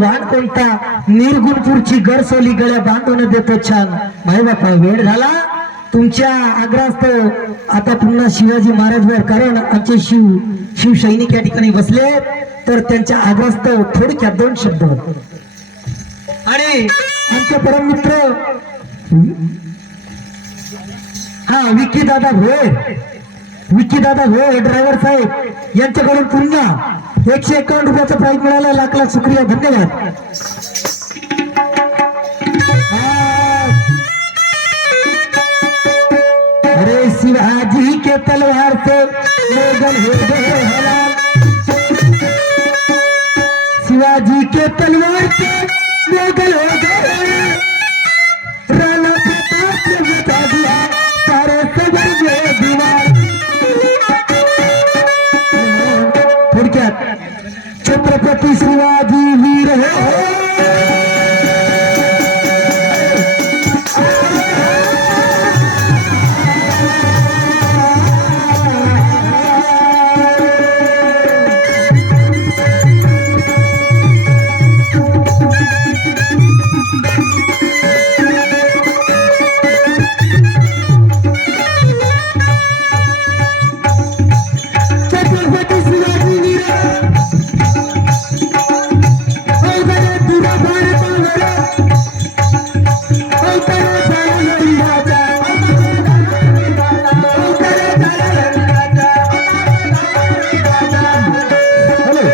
वाण कोणता निर्गुणपूरची गरसोली गळ्या बांधून देतो छान. माय बापा वेळ झाला तुमच्या आग्रहास्तव आता पुन्हा शिवाजी महाराजवर, कारण आमचे शिवसैनिक या ठिकाणी बसले, तर त्यांच्या आग्रहास्तव थोडक्यात दोन शब्द. आणि आमचे परममित्र विक्की दादा भोये ड्रायव्हर साहेब यांच्याकडून पुन्हा 151 रुपयाचा प्राइज मिळाला. लाख लाख शुक्रिया, धन्यवाद. अरे शिवाजी के तलवार से मोगल हो गए हलाल, शिवाजी के तलवार से मोगल हो गए, राणा प्रताप ने बचा दिया सारे सबर दीवार. थोडक्यात छत्रपती शिवाजी वीर हो. Hello.